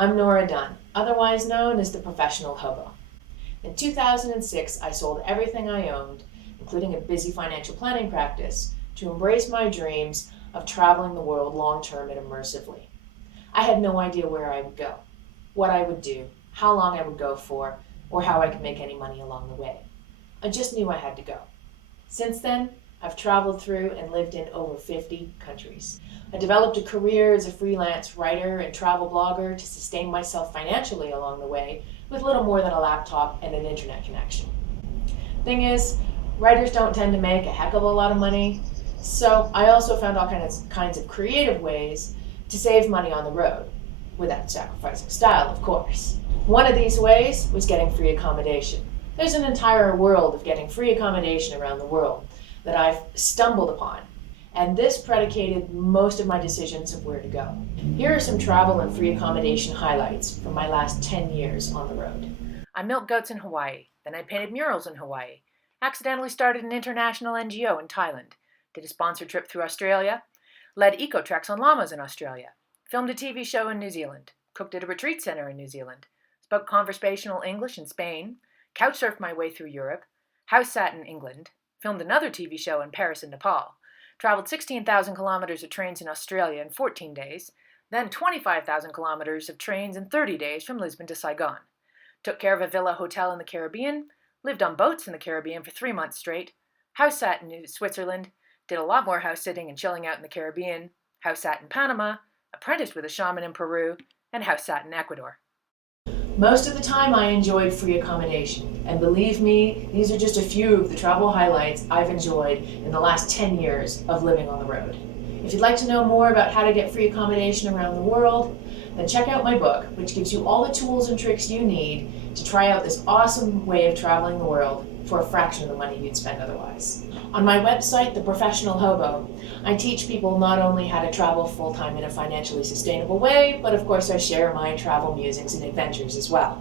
I'm Nora Dunn, otherwise known as the Professional Hobo. In 2006, I sold everything I owned, including a busy financial planning practice, to embrace my dreams of traveling the world long-term and immersively. I had no idea where I would go, what I would do, how long I would go for, or how I could make any money along the way. I just knew I had to go. Since then, I've traveled through and lived in over 50 countries. I developed a career as a freelance writer and travel blogger to sustain myself financially along the way with little more than a laptop and an internet connection. Thing is, writers don't tend to make a heck of a lot of money, so I also found all kinds of creative ways to save money on the road, without sacrificing style, of course. One of these ways was getting free accommodation. There's an entire world of getting free accommodation around the world that I've stumbled upon, and this predicated most of my decisions of where to go. Here are some travel and free accommodation highlights from my last 10 years on the road. I milked goats in Hawaii, then I painted murals in Hawaii, accidentally started an international NGO in Thailand, did a sponsored trip through Australia, led eco-treks on llamas in Australia, filmed a TV show in New Zealand, cooked at a retreat center in New Zealand, spoke conversational English in Spain, couch surfed my way through Europe, house sat in England, filmed another TV show in Paris and Nepal, traveled 16,000 kilometers of trains in Australia in 14 days, then 25,000 kilometers of trains in 30 days from Lisbon to Saigon, took care of a villa hotel in the Caribbean, lived on boats in the Caribbean for 3 months straight, house sat in Switzerland, did a lot more house sitting and chilling out in the Caribbean, house sat in Panama, apprenticed with a shaman in Peru, and house sat in Ecuador. Most of the time I enjoyed free accommodation, and believe me, these are just a few of the travel highlights I've enjoyed in the last 10 years of living on the road. If you'd like to know more about how to get free accommodation around the world, then check out my book, which gives you all the tools and tricks you need to try out this awesome way of traveling the world for a fraction of the money you'd spend otherwise. On my website, The Professional Hobo, I teach people not only how to travel full-time in a financially sustainable way, but of course I share my travel musings and adventures as well.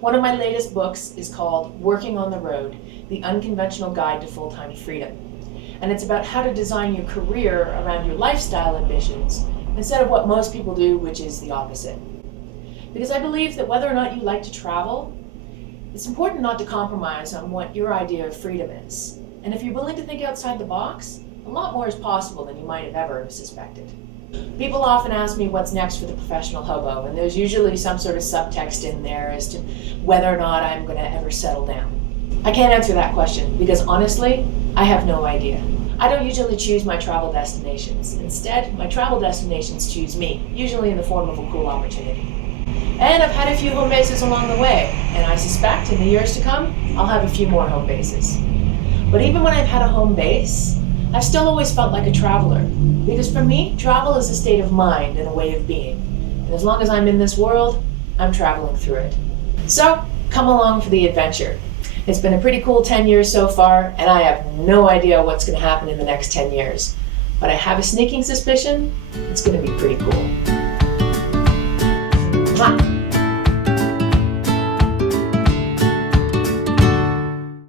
One of my latest books is called Working on the Road, The Unconventional Guide to Full-Time Freedom. And it's about how to design your career around your lifestyle ambitions instead of what most people do, which is the opposite. Because I believe that whether or not you like to travel, it's important not to compromise on what your idea of freedom is. And if you're willing to think outside the box, a lot more is possible than you might have ever suspected. People often ask me what's next for the Professional Hobo, and there's usually some sort of subtext in there as to whether or not I'm going to ever settle down. I can't answer that question because honestly, I have no idea. I don't usually choose my travel destinations. Instead, my travel destinations choose me, usually in the form of a cool opportunity. And I've had a few home bases along the way, and I suspect in the years to come, I'll have a few more home bases. But even when I've had a home base, I've still always felt like a traveler, because for me, travel is a state of mind and a way of being. And as long as I'm in this world, I'm traveling through it. So, come along for the adventure. It's been a pretty cool 10 years so far, and I have no idea what's going to happen in the next 10 years. But I have a sneaking suspicion it's going to be pretty cool. Mwah!